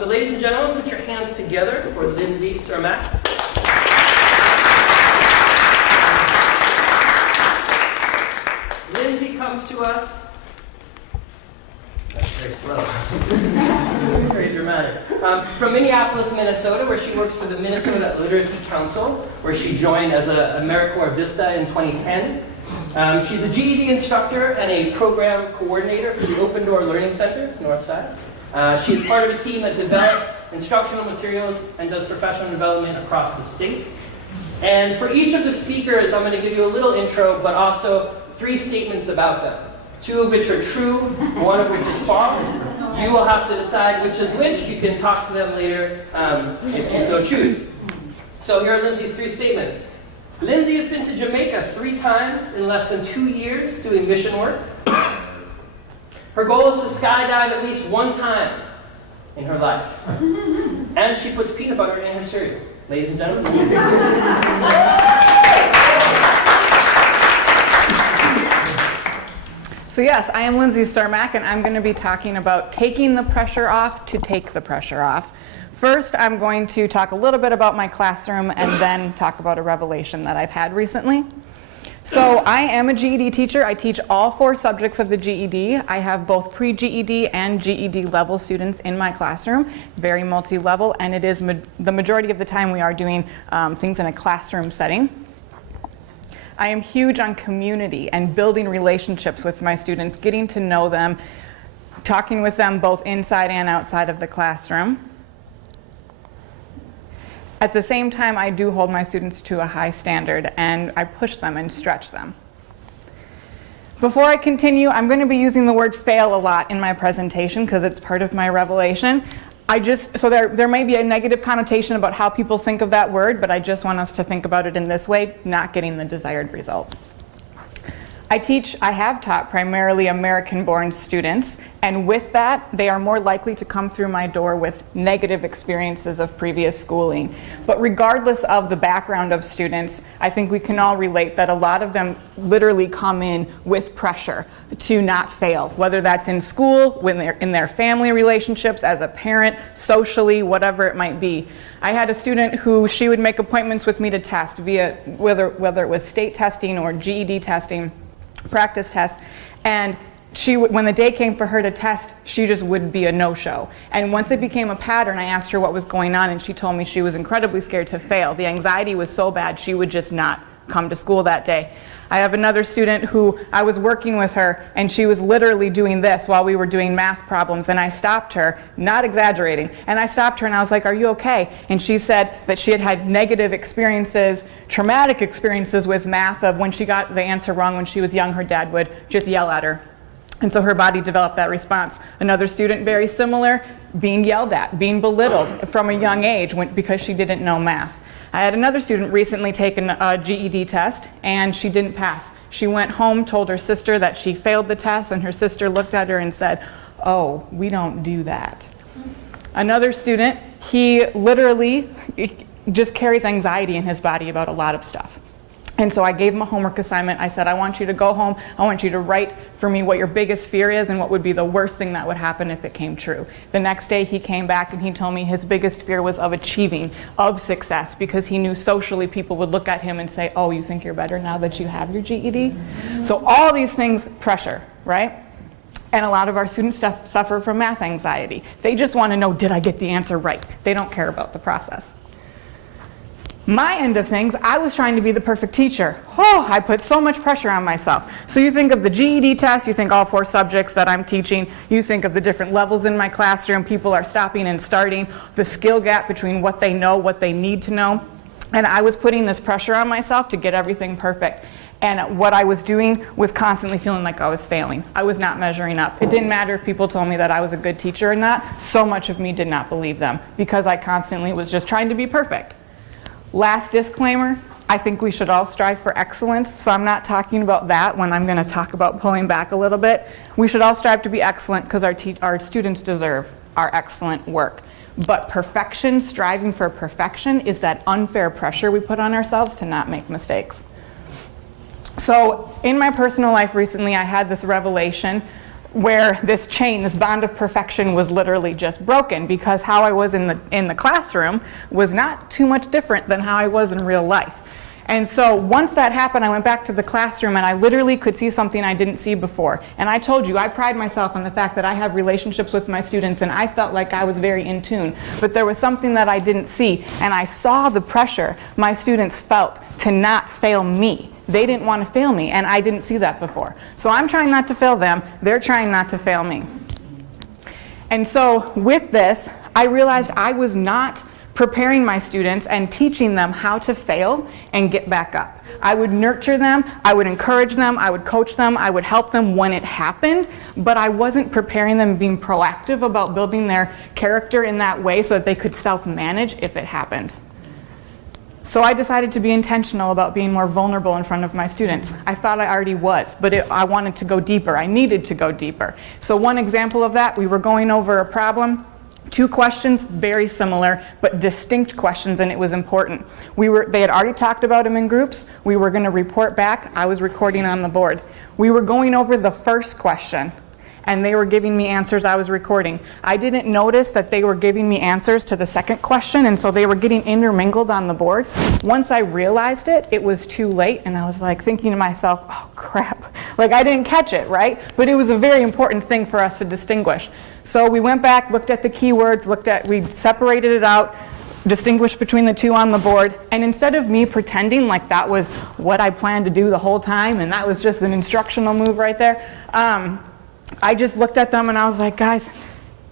So ladies and gentlemen, put your hands together for Lindsey Cermak. Lindsey comes to us. That's very slow. Very dramatic. From Minneapolis, Minnesota, where she works for the Minnesota Literacy Council, where she joined as a AmeriCorps Vista in 2010. She's a GED instructor and a program coordinator for the Open Door Learning Center, Northside. She is part of a team that develops instructional materials and does professional development across the state. And for each of the speakers, I'm going to give you a little intro, but also 3 statements about them. 2 of which are true, 1 of which is false. You will have to decide which is which. You can talk to them later if you so choose. So here are Lindsey's 3 statements. Lindsey has been to Jamaica 3 times in less than 2 years doing mission work. Her goal is to skydive at least 1 time in her life. And she puts peanut butter in her cereal. Ladies and gentlemen. So yes, I am Lindsey Cermak, and I'm going to be talking about taking the pressure off to take the pressure off. First, I'm going to talk a little bit about my classroom and then talk about a revelation that I've had recently. So I am a GED teacher. I teach all 4 subjects of the GED. I have both pre-GED and GED level students in my classroom, very multi-level, and it is the majority of the time we are doing things in a classroom setting. I am huge on community and building relationships with my students, getting to know them, talking with them both inside and outside of the classroom. At the same time, I do hold my students to a high standard, and I push them and stretch them. Before I continue, I'm going to be using the word fail a lot in my presentation because it's part of my revelation. So there may be a negative connotation about how people think of that word, but I just want us to think about it in this way, not getting the desired result. I have taught primarily American-born students, and with that, they are more likely to come through my door with negative experiences of previous schooling. But regardless of the background of students, I think we can all relate that a lot of them literally come in with pressure to not fail, whether that's in school, when they're in their family relationships, as a parent, socially, whatever it might be. I had a student who she would make appointments with me to test via whether it was state testing or GED testing, practice tests, and when the day came for her to test, she just would be a no-show. And once it became a pattern, I asked her what was going on, and she told me she was incredibly scared to fail. The anxiety was so bad, she would just not come to school that day. I have another student who I was working with her, and she was literally doing this while we were doing math problems, and I stopped her, not exaggerating, and I stopped her and I was like, "Are you okay?" And she said that she had had negative experiences, traumatic experiences with math of when she got the answer wrong when she was young, her dad would just yell at her. And so her body developed that response. Another student, very similar, being yelled at, being belittled from a young age because she didn't know math. I had another student recently take a GED test, and she didn't pass. She went home, told her sister that she failed the test, and her sister looked at her and said, "Oh, we don't do that." Another student, he literally just carries anxiety in his body about a lot of stuff. And so I gave him a homework assignment. I said, "I want you to go home. I want you to write for me what your biggest fear is and what would be the worst thing that would happen if it came true." The next day he came back and he told me his biggest fear was of achieving, of success, because he knew socially people would look at him and say, "Oh, you think you're better now that you have your GED?" So all these things, pressure, right? And a lot of our students suffer from math anxiety. They just want to know, did I get the answer right? They don't care about the process. My end of things, I was trying to be the perfect teacher. Oh, I put so much pressure on myself. So you think of the GED test, you think all 4 subjects that I'm teaching, you think of the different levels in my classroom, people are stopping and starting, the skill gap between what they know, what they need to know. And I was putting this pressure on myself to get everything perfect. And what I was doing was constantly feeling like I was failing. I was not measuring up. It didn't matter if people told me that I was a good teacher or not. So much of me did not believe them because I constantly was just trying to be perfect. Last disclaimer, I think we should all strive for excellence, so I'm not talking about that when I'm going to talk about pulling back a little bit. We should all strive to be excellent because our students deserve our excellent work. But perfection, striving for perfection, is that unfair pressure we put on ourselves to not make mistakes. So in my personal life recently, I had this revelation where this chain, this bond of perfection was literally just broken, because how I was in the classroom was not too much different than how I was in real life. And so once that happened, I went back to the classroom and I literally could see something I didn't see before. And I told you, I pride myself on the fact that I have relationships with my students and I felt like I was very in tune. But there was something that I didn't see, and I saw the pressure my students felt to not fail me. They didn't want to fail me, and I didn't see that before. So I'm trying not to fail them, they're trying not to fail me. And so with this, I realized I was not preparing my students and teaching them how to fail and get back up. I would nurture them, I would encourage them, I would coach them, I would help them when it happened, but I wasn't preparing them, being proactive about building their character in that way so that they could self-manage if it happened. So I decided to be intentional about being more vulnerable in front of my students. I thought I already was, but I wanted to go deeper. I needed to go deeper. So one example of that, we were going over a problem, 2 questions, very similar, but distinct questions, and it was important. They had already talked about them in groups. We were going to report back. I was recording on the board. We were going over the first question, and they were giving me answers. I was recording. I didn't notice that they were giving me answers to the second question, and so they were getting intermingled on the board. Once I realized it, it was too late, and I was like thinking to myself, oh crap, like I didn't catch it, right? But it was a very important thing for us to distinguish. So we went back, looked at the keywords, we separated it out, distinguished between the 2 on the board, and instead of me pretending like that was what I planned to do the whole time, and that was just an instructional move right there, I just looked at them and I was like, guys,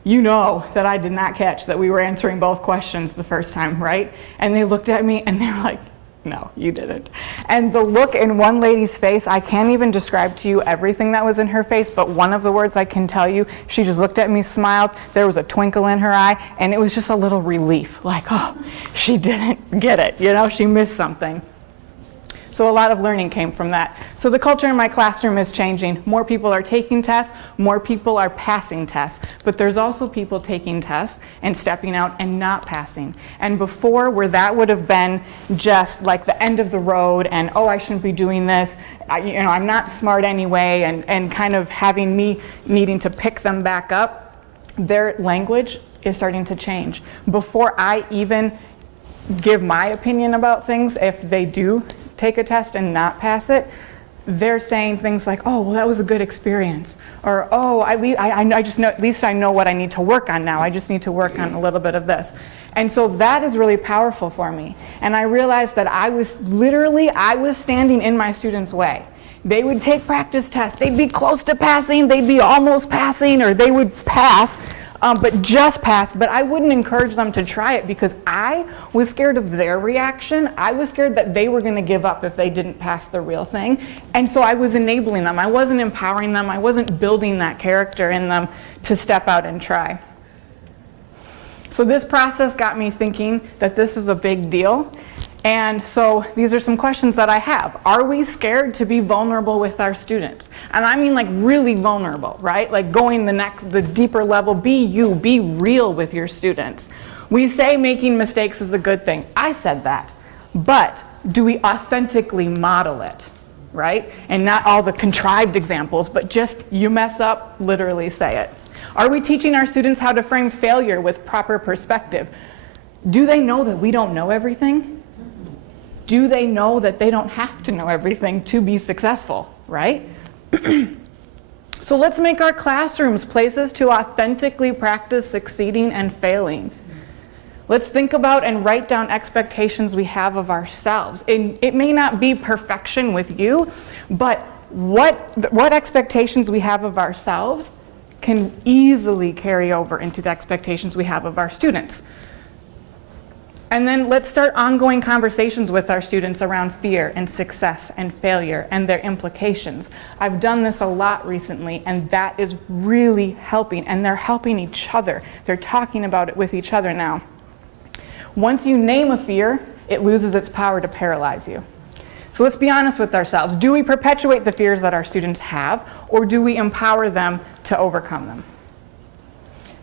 you know that I did not catch that we were answering both questions the first time, right? And they looked at me and they were like, no, you didn't. And the look in one lady's face, I can't even describe to you everything that was in her face, but one of the words I can tell you, she just looked at me, smiled, there was a twinkle in her eye, and it was just a little relief, like, oh, she didn't get it, you know, she missed something. So a lot of learning came from that. So the culture in my classroom is changing. More people are taking tests, more people are passing tests. But there's also people taking tests and stepping out and not passing. And before, where that would have been just like the end of the road and, oh, I shouldn't be doing this, I'm not smart anyway, and kind of having me needing to pick them back up, their language is starting to change. Before I even give my opinion about things, if they do take a test and not pass it, they're saying things like, oh, well, that was a good experience. Or, oh, I just know, at least I know what I need to work on now. I just need to work on a little bit of this. And so that is really powerful for me. And I realized that I was standing in my students' way. They would take practice tests. They'd be close to passing. They'd be almost passing, or they would pass. But just pass, but I wouldn't encourage them to try it because I was scared of their reaction. I was scared that they were going to give up if they didn't pass the real thing. And so I was enabling them. I wasn't empowering them. I wasn't building that character in them to step out and try. So this process got me thinking that this is a big deal. And so these are some questions that I have. Are we scared to be vulnerable with our students? And I mean like really vulnerable, right? Like going the deeper level, be you, be real with your students. We say making mistakes is a good thing. I said that. But do we authentically model it, right? And not all the contrived examples, but just you mess up, literally say it. Are we teaching our students how to frame failure with proper perspective? Do they know that we don't know everything? Do they know that they don't have to know everything to be successful, right? So let's make our classrooms places to authentically practice succeeding and failing. Let's think about and write down expectations we have of ourselves. It may not be perfection with you, but what expectations we have of ourselves can easily carry over into the expectations we have of our students. And then let's start ongoing conversations with our students around fear and success and failure and their implications. I've done this a lot recently, and that is really helping, and they're helping each other. They're talking about it with each other now. Once you name a fear, it loses its power to paralyze you. So let's be honest with ourselves. Do we perpetuate the fears that our students have, or do we empower them to overcome them?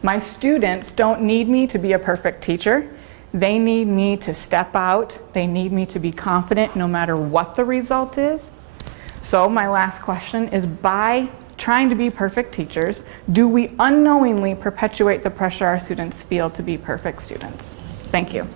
My students don't need me to be a perfect teacher. They need me to step out. They need me to be confident no matter what the result is. So my last question is, by trying to be perfect teachers, do we unknowingly perpetuate the pressure our students feel to be perfect students? Thank you.